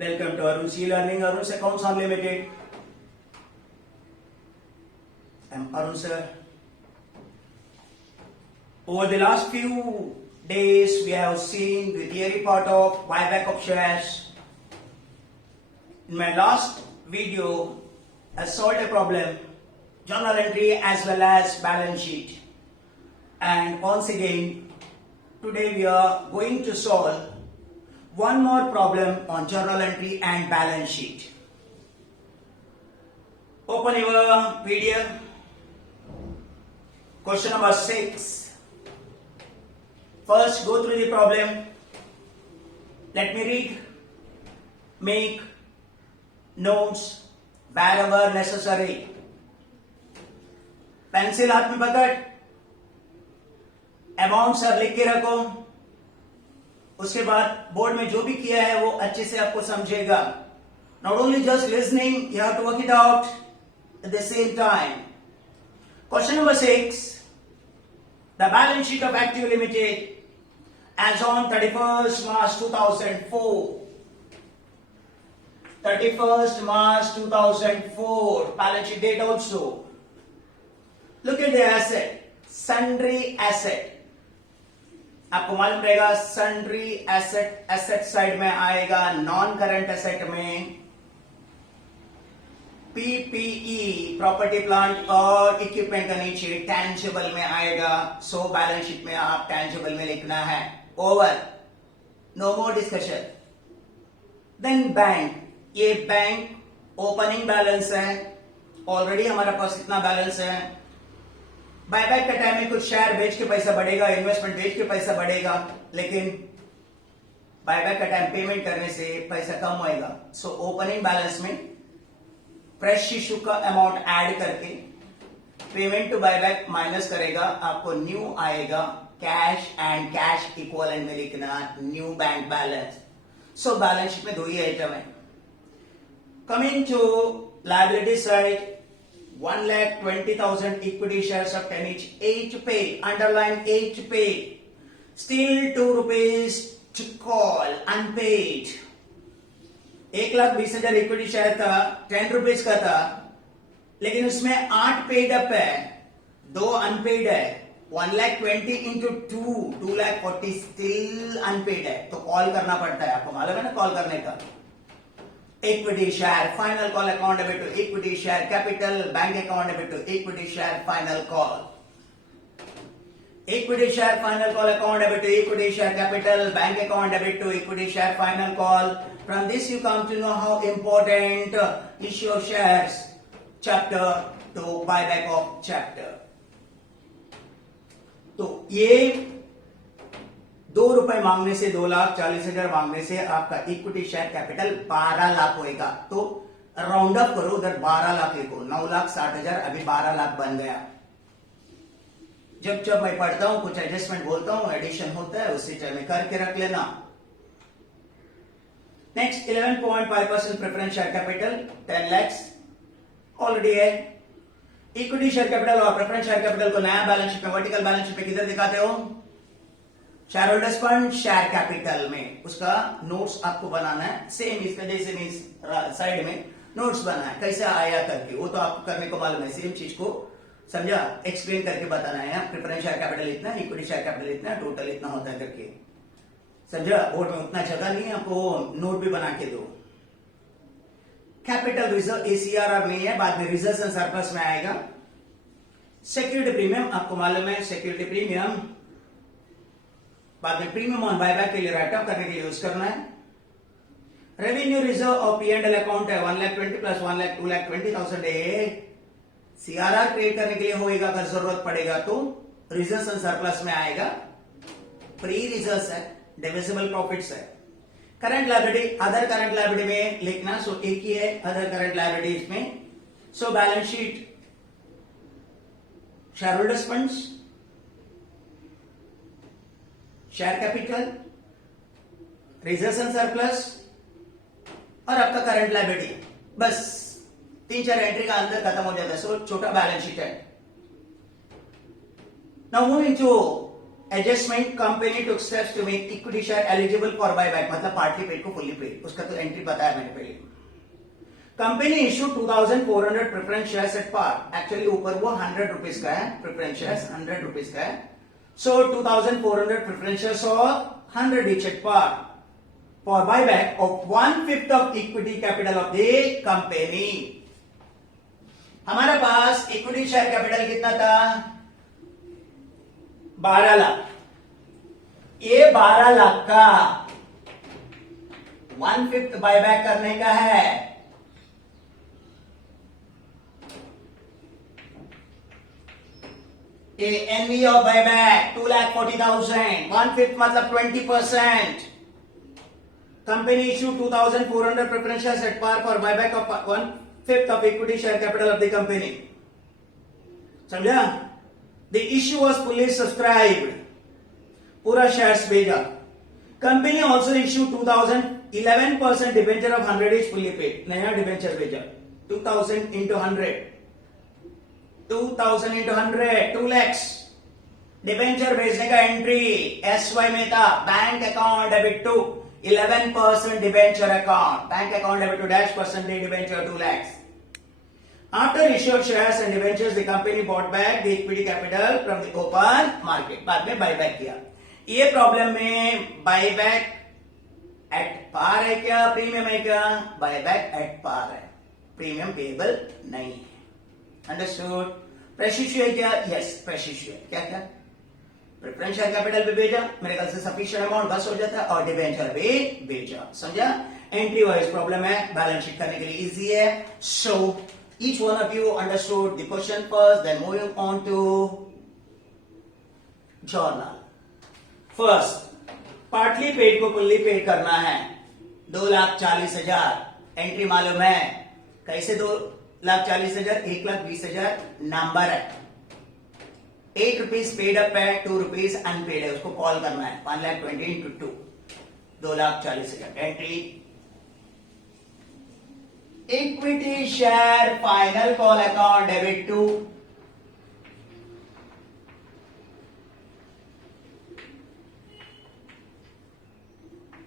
Welcome to Arun's e-learning, Arun's Accounts Unlimited. I'm Arun sir. Over the last few days, we have seen the theory part of buyback of shares. In my last video, I solved a problem, journal entry as well as balance sheet. And once again, today we are going to solve one more problem on journal entry and balance sheet. Open your PDF. Question number 6. First, go through the problem. Let me read. Make notes wherever necessary. Pencil हाथ में पकड़, amount sir लिख के रखो. उसके बाद board में जो भी किया है वो अच्छे से आपको समझेगा. Not only just listening, you have to work it out at the same time. Question number 6. The balance sheet of Active Limited as on 31st March 2004. 31st March 2004. Balance sheet date also. Look at the asset. Sundry asset. आपको मालूम रहेगा sundry asset side में आएगा. Non current asset में PPE property plant और equipment का नीचे tangible में आएगा. सो बैलेंस शीट में आप टैंजिबल में लिखना है. Over, no more discussion. Then bank. ये बैंक ओपनिंग बैलेंस है. ऑलरेडी हमारे पास इतना बैलेंस है. बायबैक के टाइम में कुछ शेयर बेच के पैसा बढ़ेगा, इन्वेस्टमेंट बेच के पैसा बढ़ेगा, लेकिन बायबैक का टाइम पेमेंट करने से पैसा कम होएगा. सो ओपनिंग बैलेंस में फ्रेश इशू का अमाउंट ऐड करके पेमेंट टू बायबैक माइनस करेगा. आपको न्यू आएगा. कैश एंड कैश इक्वलेंट में लिखना new bank balance. So balance sheet में दो ही आइटम है. Coming to liability side, 1,20,000 equity shares of 10 each. 8 paid. Underline 8 paid. Still 2 rupees to call. Unpaid. 1,20,000 equity share था. 10 रुपीज का था. लेकिन उसमें 8 पेड अप है, 2 अनपेड है. 1,20,000 इंटू 2,40,000 स्टिल अनपेड है. तो कॉल करना पड़ता है. आपको मालूम है ना कॉल करने का. Equity share, final call account debit to equity share capital, bank account debit to equity share final call. Equity share final call account debit to equity share capital, bank account debit to equity share final call. From this you come to know how important issue of shares chapter to buyback of chapter. तो ये 2 रुपए मांगने से 2,40,000 मांगने से आपका equity share capital 12 lakh होएगा. तो राउंड अप करो, उधर 12 लाख लिखो. 9,60,000 अभी 12 लाख बन गया. जब मैं पढ़ता हूं कुछ एडजस्टमेंट बोलता हूं, एडिशन होता है, उसी टाइम में करके रख लेना. Next 11.5% preference share capital 10 lakhs already है. इक्विटी शेयर कैपिटल और प्रेफरेंस शेयर कैपिटल को नया बैलेंस शीट में, वर्टिकल बैलेंस शीट में किधर दिखाते हो? Share holders fund share capital में. उसका नोट्स आपको बनाना है. सेम इसका जैसे साइड में नोट्स बना है, कैसे आया करके. वो तो आपको करने को मालूम है. सेम चीज को समझा, एक्सप्लेन करके बताना है. प्रेफरेंस शेयर कैपिटल इतना, इक्विटी शेयर कैपिटल इतना, टोटल इतना होता है करके. समझा. बोर्ड में उतना जगह नहीं है, आपको नोट भी बना के दो. कैपिटल रिजर्व एसीआरआर नहीं है, बाद में रिजर्व एंड सरप्लस में आएगा. सिक्योरिटी प्रीमियम आपको मालूम है. सिक्योरिटी प्रीमियम बाद में प्रीमियम ऑन बायबैक के लिए राइट ऑफ करने के लिए यूज करना है. रेवेन्यू रिजर्व और P&L अकाउंट है 1,20,000 प्लस 2,20,000 है. सीआरआर क्रिएट करने के लिए होएगा. अगर जरूरत पड़ेगा तो रिजर्व एंड सरप्लस में आएगा. प्री रिजर्व है, डिविजिबल प्रॉफिट्स है. Current liability, other current liability में लिखना. सो एक ही है अदर करंट लायबिलिटीज में. सो balance sheet, share holders funds, share capital, reserve and surplus और आपका करंट लायबिलिटी. बस 3-4 एंट्री का अंदर खत्म हो जाता है. सो छोटा बैलेंस शीट है. Now moving to adjustment company took steps to make equity share eligible for buyback, मतलब पार्टली पेड को फुल्ली पेड, उसका तो एंट्री बताया मैंने पहले। Company issue 2400 preference shares at par, actually ऊपर वो 100 रुपीज का है, प्रेफरेंस शेयर्स 100 रुपीज का है। सो 2400 प्रेफरेंस शेयर्स और 100 each at par for buyback of 1/5 of equity capital of the company। हमारे पास इक्विटी शेयर कैपिटल कितना था? 12 लाख। ये 12 लाख का 1/5 बायबैक करने का है। एनवी ऑफ बायबैक 2,40,000, 1/5 मतलब 20%। Company issue 2400 preference shares at par for buyback of 1/5 of equity share capital of the company. समझा? The issue was fully subscribed, पूरा शेयर्स भेजा। Company also issue 11% debenture of 100 is fully paid, नया debenture भेजा। 2000 into 100, 2000 into 100, 2 lakhs। Debenture भेजने का entry एसवाई में था, bank account debit to 11% debenture account, bank account debit to dash percentage debenture 2 lakhs। After issue of shares and debentures, the company bought back the equity capital from the open market। बाद में buyback किया। ये problem में buyback at par है क्या, premium है क्या? Buyback at par है, प्रीमियम पेबल नहीं है। अंडरस्टूड? फ्रेश इश्यू है क्या? यस, फ्रेश इश्यू है। क्या क्या? प्रेफरेंस शेयर कैपिटल भी भेजा, मेरे ख्याल से सफिशिएंट अमाउंट बस हो जाता है, और डिबेंचर भी भेजा। समझा? एंट्री वाइज प्रॉब्लम है, बैलेंस शीट करने के लिए इजी है। सो each one of you understood the question first, then moving on to journal। first, partly paid को फुल्ली पेड करना है, 2,40,000। एंट्री मालूम है कैसे? 2,40,000, 1,20,000 नंबर है, 8 रुपीज पेड अप है, 2 रुपीज अनपेड है, उसको कॉल करना है। 1,20,000 into 2, 2,40,000। Entry equity share final call account debit to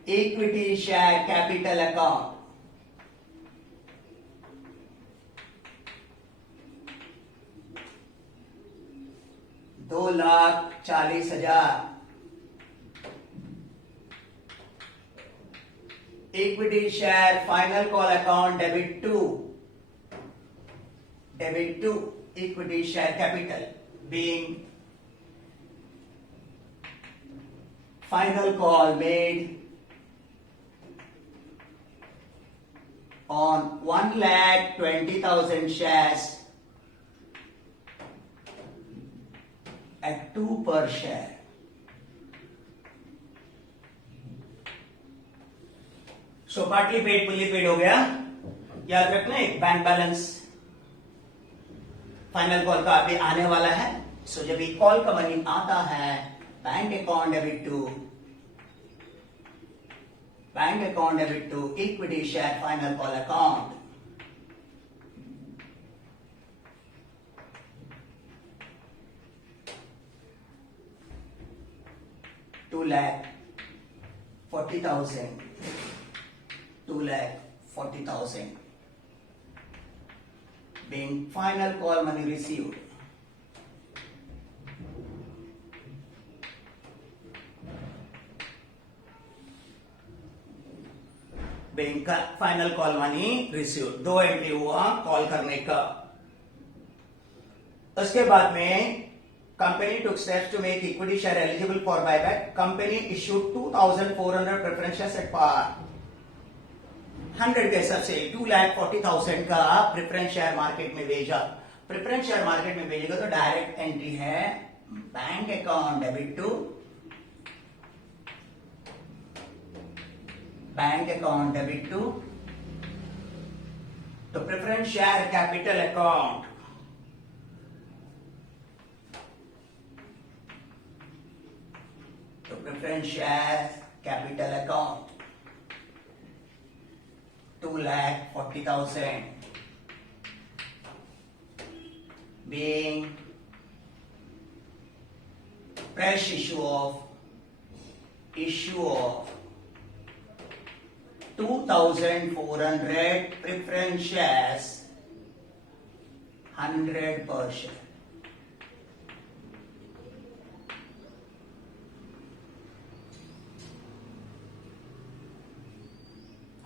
equity share capital account, $2,40,000। Equity share final call account debit to equity share capital being final call made on 1,20,000 shares at 2 per share। So partly paid fully paid हो गया। याद रखना, एक bank balance final call का अभी आने वाला है। सो जब ये कॉल का मनी आता है, bank account debit to equity share final call account. $2,40,000 being final call money received। Bank का final call money receive, 2 entry हुआ कॉल करने का। उसके बाद में company took steps to make equity share eligible for buyback. Company issued 2,400 preference shares at par, 100 के हिसाब से 2,40,000 का प्रेफरेंस शेयर मार्केट में भेजा। प्रेफरेंस शेयर मार्केट में भेजेगा तो डायरेक्ट एंट्री है बैंक अकाउंट डेबिट टू तो प्रेफरेंस शेयर कैपिटल अकाउंट, तो preference share capital account 2,40,000 being fresh issue of 2,400 preference shares, 100 per share.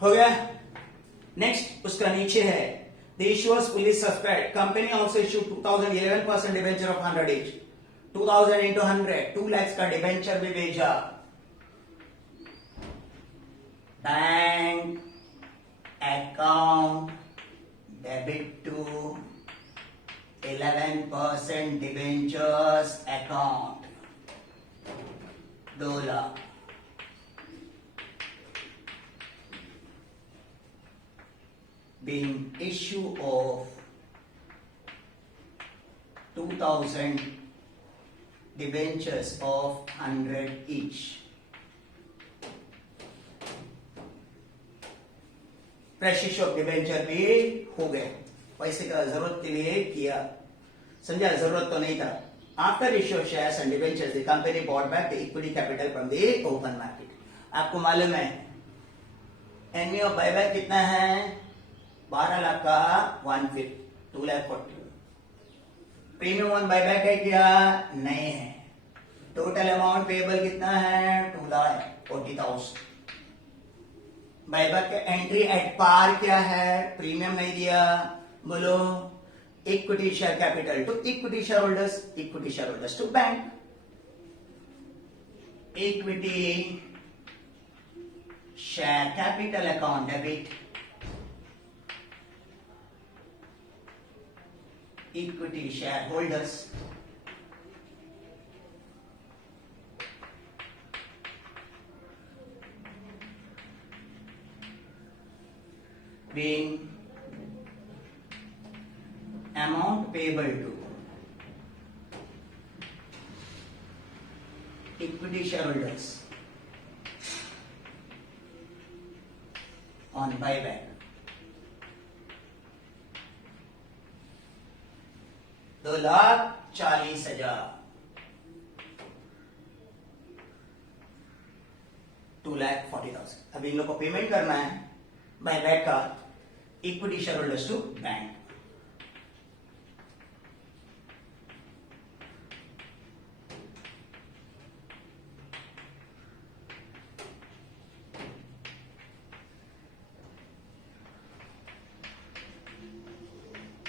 हो गया. नेक्स्ट उसका नीचे है the issuers fully subscribed. Company also issued 2011% debenture of 100 each. 2000 into 100 2 lakhs का debenture भी भेजा. Bank account debit to 11% debentures account 2 lakh. Being issue of 2,000 debentures of 100 each. Fresh issue of debenture भी हो गए. पैसे का जरूरत के लिए किया, समझा, जरूरत तो नहीं था. After issue of shares and debentures the company bought back the equity capital from the open market. आपको मालूम है एनवी ऑफ बायबैक कितना है? 12 लाख का 1/5, 2,40,000. प्रीमियम ऑन बायबैक है क्या? नहीं है. टोटल अमाउंट पेबल कितना है? 2,40,000. बायबैक का एंट्री एट पार क्या है? प्रीमियम नहीं दिया. बोलो. Equity share capital to equity share holders to bank. Equity share capital account debit, equity shareholders being amount payable to equity shareholders on buyback. 2,40,000. 2,40,000. अब इन लोग को पेमेंट करना है बायबैक का equity share holders to bank.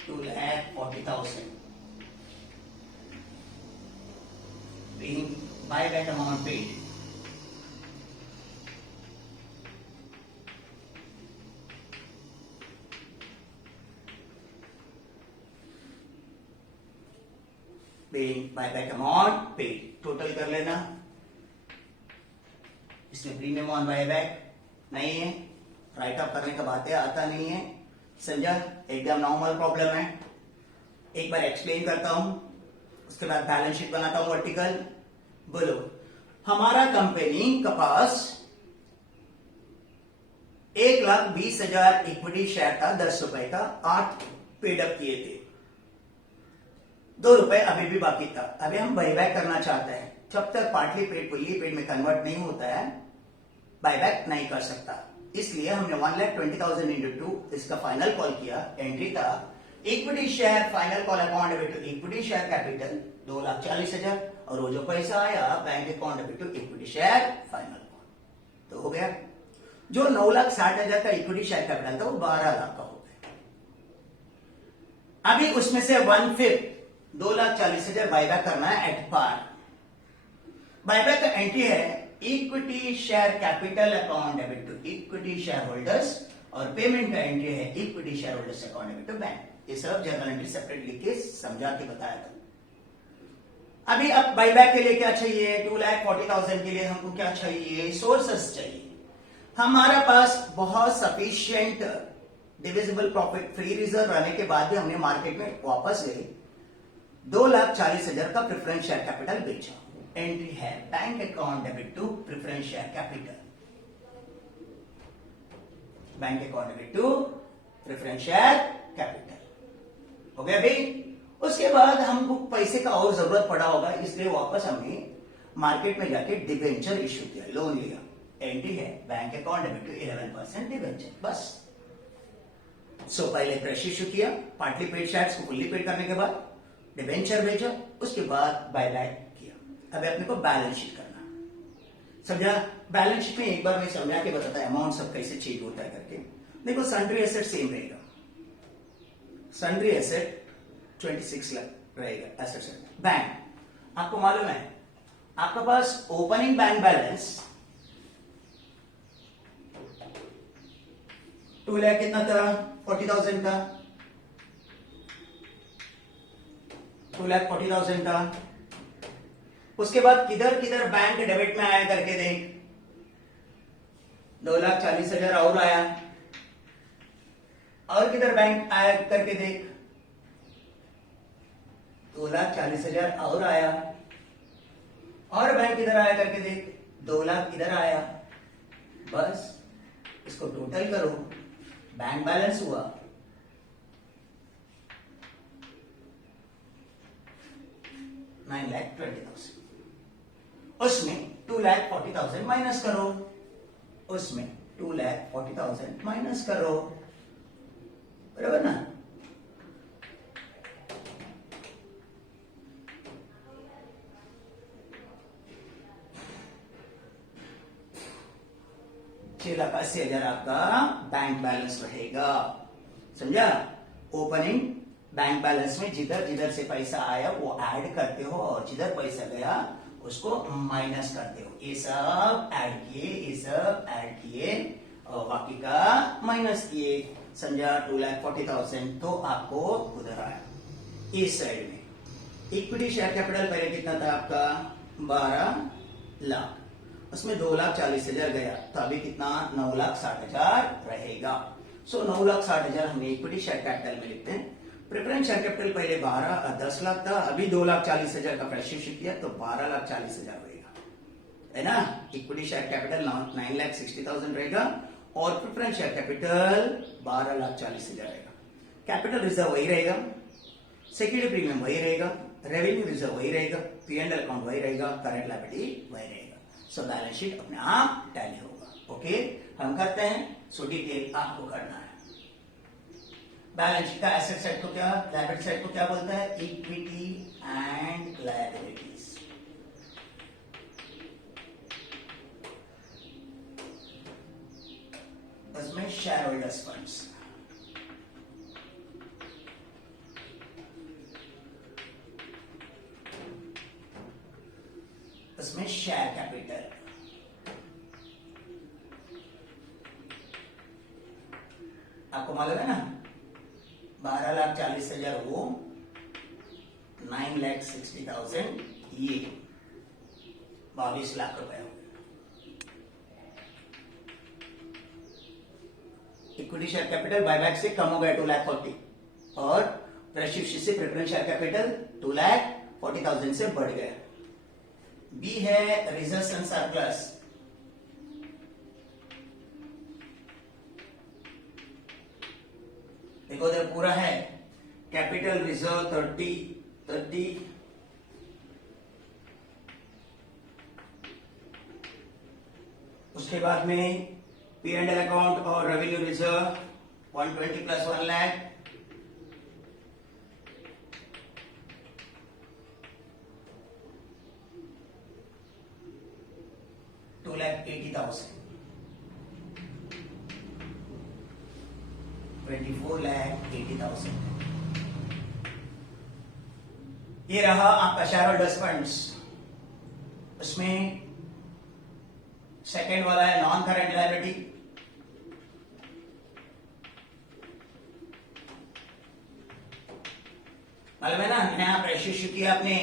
$2,40,000 being buyback amount paid. Being buyback amount paid. Total कर लेना. इसमें premium on buyback नहीं है. राइट अप करने का बातें आता नहीं है. समझा? एकदम नॉर्मल प्रॉब्लम है. एक बार एक्सप्लेन करता हूं, उसके बाद बैलेंस शीट बनाता हूं वर्टिकल. बोलो. हमारा कंपनी के पास 1,20,000 इक्विटी शेयर था, 10 रुपए का. 8 पेडअप किए थे. 2 रुपए अभी भी बाकी था. अभी हम बायबैक करना चाहते हैं. जब तक पार्टली पेड फुल्ली पेड में कन्वर्ट नहीं होता है बायबैक नहीं कर सकता. इसलिए हमने 1,20,000 इंटू 2 इसका फाइनल कॉल किया. एंट्री था equity share final call account debit to equity share capital 2,40,000 और वो जो पैसा आया bank account debit to equity share final call. तो हो गया. जो 9,60,000 का इक्विटी शेयर कैपिटल था वो 12 लाख का हो गया. अभी उसमें से 1/5 2,40,000 बायबैक करना है एट पार. बायबैक का एंट्री है equity share capital account debit to equity share holders और पेमेंट का एंट्री है equity share holders account debit to bank. ये सब जर्नल एंट्री सेपरेट लिख के समझा के बताया था. अभी अब बायबैक के लिए क्या चाहिए? 2,40,000 के लिए हमको क्या चाहिए? सोर्सेस चाहिए. हमारे पास बहुत sufficient divisible profit free reserve रहने के बाद भी हमने मार्केट में वापस गए 2,40,000 का प्रेफरेंस शेयर कैपिटल बेचा. एंट्री है bank account debit to preference share capital. Bank account debit to preference share capital हो गया भाई. उसके बाद हमको पैसे का और जरूरत पड़ा होगा इसलिए वापस हमने मार्केट में जाके डिबेंचर इश्यू किया, लोन लिया, एंट्री है bank account debit to 11% debenture, बस। सो पहले फ्रेश इश्यू किया, पार्टली पेड शेयर्स को फुल्ली पेड करने के बाद डिबेंचर भेजा, उसके बाद बायबैक किया। अब अपने को बैलेंस शीट करना, समझा? बैलेंस शीट में एक बार मैं समझा के बताता है अमाउंट सब कैसे चेंज होता है करके। देखो सन्ड्री एसेट सेम रहेगा, सन्ड्री एसेट 26 लाख रहेगा एसेट से। बैंक आपको मालूम है आपका पास ओपनिंग बैंक बैलेंस 2 लाख कितना था, 40,000 का, 2,40,000 का। उसके बाद किधर किधर बैंक डेबिट में आया करके देख, 2,40,000 और आया, और किधर बैंक आया करके देख, 2,40,000 और आया, और बैंक किधर आया करके देख, 2 लाख इधर आया। बस इसको टोटल करो, बैंक बैलेंस हुआ 9,20,000। उसमें 2,40,000 माइनस करो, उसमें 2,40,000 माइनस करो, बराबर ना? छह लाख 80,000 आपका बैंक बैलेंस रहेगा, समझा? ओपनिंग बैंक बैलेंस में जिधर जिधर से पैसा आया वो ऐड करते हो, और जिधर पैसा गया उसको माइनस करते हो। ये सब ऐड किए, ये सब ऐड किए, और बाकी का माइनस किए, समझा? 2,40,000 तो आपको उधर आया इस साइड में। इक्विटी शेयर कैपिटल पहले कितना था आपका, 12 लाख, उसमें 2,40,000 गया, तो अभी कितना, 9,60,000 रहेगा। सो 9,60,000 हमने इक्विटी शेयर कैपिटल में लिखते हैं। प्रेफरेंस शेयर कैपिटल पहले 10 लाख था, अभी 2,40,000 का फ्रेश इश्यू किया तो 12,40,000 रहेगा, है ना? इक्विटी शेयर कैपिटल 9,60,000 रहेगा, और प्रेफरेंस शेयर कैपिटल 12,40,000 रहेगा। कैपिटल रिजर्व वही रहेगा, सिक्योरिटी प्रीमियम वही रहेगा, रेवेन्यू रिजर्व वही रहेगा, P&L अकाउंट वही रहेगा, करंट लायबिलिटी वही रहेगा। सो बैलेंस शीट अपने आप टैली होगा। ओके, हम करते हैं। सो डिटेल आपको करना है। बैलेंस शीट का एसेट साइड को क्या, लायबिलिटी साइड को क्या बोलता है, इक्विटी एंड लायबिलिटीज। उसमें शेयर होल्डर्स फंड्स, उसमें शेयर कैपिटल, आपको मालूम है ना, 12,40,000 वो, 9,60,000 ये, 22 लाख रुपए हो गए। इक्विटी शेयर कैपिटल बायबैक से कम हो गया 2,40,000, और फ्रेश इश्यू से प्रेफरेंस शेयर कैपिटल 2,40,000 से बढ़ गया। बी है रिजर्व्स एंड सरप्लस, देखो जब पूरा है कैपिटल रिजर्व 30, उसके बाद में P&L अकाउंट और रेवेन्यू रिजर्व 120 प्लस 1 लाख, $2,80,000, 24,80,000। ये रहा आपका शेयर होल्डर्स फंड्स। उसमें सेकेंड वाला है नॉन करंट लायबिलिटी, मालूम है ना, नया फ्रेश इश्यू किया आपने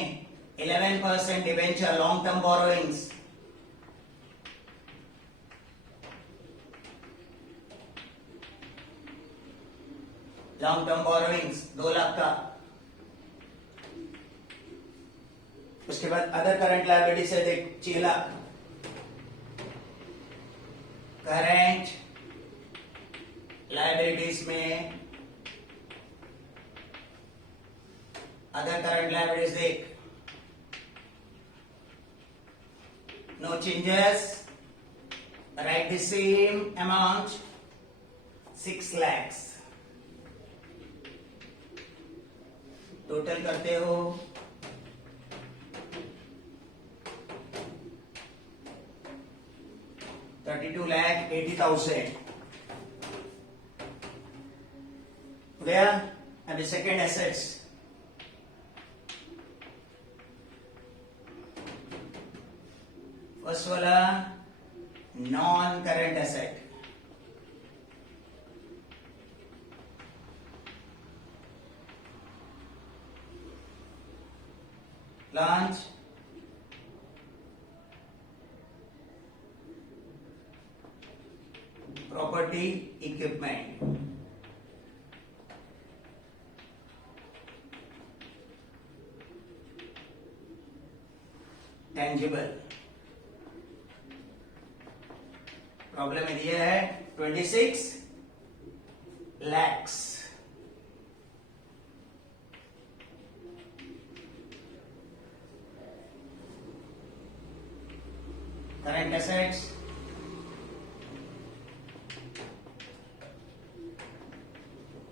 11% debenture long term borrowings, long term borrowings 2 lakh का। उसके बाद अदर करंट लायबिलिटी से देख 6 लाख, करंट लायबिलिटीज में अदर करंट लायबिलिटीज देख no changes. Write the same amount, 6 lakhs. Total करते हो 32,80,000. Where? And the second assets. First वाला non current asset. Plant, property, equipment. Tangible. Problem में दिया है 26 lakhs. Current assets,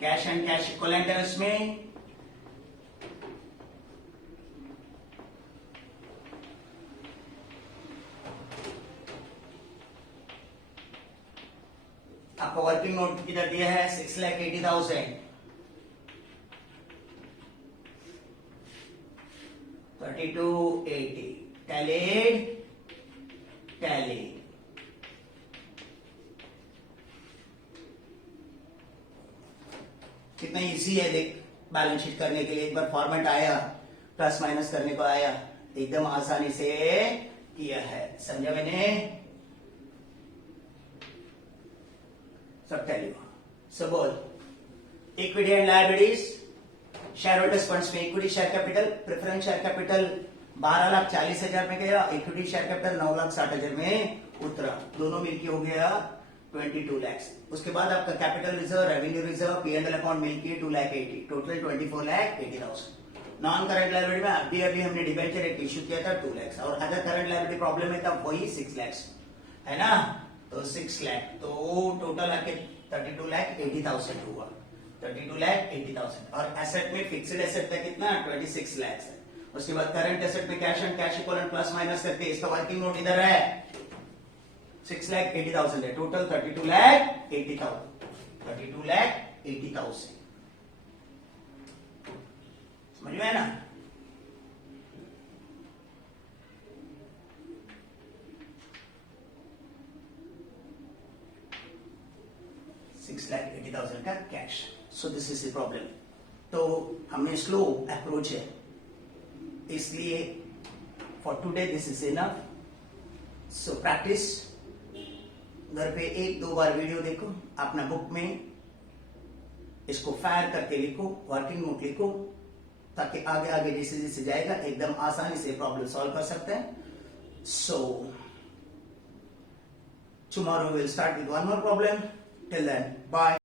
cash and cash equivalent है उसमें. आपको वर्किंग नोट किधर दिया है 6,80,000. 3280 टैलीड. टैली कितना इजी है देख बैलेंस शीट करने के लिए. एक बार फॉर्मेट आया, प्लस माइनस करने को आया, एकदम आसानी से किया है. समझा मैंने? सब टैली. सो बोल equity and liabilities. Share holders funds में equity share capital, preference share capital 12,40,000 में गया. इक्विटी शेयर कैपिटल 9,60,000 में उतरा. दोनों मिलके हो गया 22 lakhs. उसके बाद आपका capital reserve, revenue reserve, P&L account मिलके 2,80,000. टोटल 24,80,000. नॉन करंट लायबिलिटी में अभी हमने डिबेंचर एक इश्यू किया था 2 lakhs. और अदर करंट लायबिलिटी प्रॉब्लम में था वही 6 lakhs है ना. तो 6 lakh तो टोटल आके 32,80,000 हुआ. 32,80,000. और एसेट में फिक्स्ड एसेट था कितना 26 lakhs है. उसके बाद करंट एसेट में cash and cash equivalent plus minus करके इसका वर्किंग नोट इधर है 6,80,000 है. टोटल 32,80,000. 32,80,000. समझ में है ना? $6,80,000 का cash. So this is the problem. तो हमने स्लो अप्रोच है, इसलिए for today this is enough. So practice. घर पे 1-2 बार वीडियो देखो, अपना बुक में इसको फायर करके लिखो, वर्किंग नोट लिखो, ताकि आगे आगे जैसे जैसे जाएगा एकदम आसानी से प्रॉब्लम सॉल्व कर सकते हैं. सो tomorrow we'll start with one more problem. Till then, bye.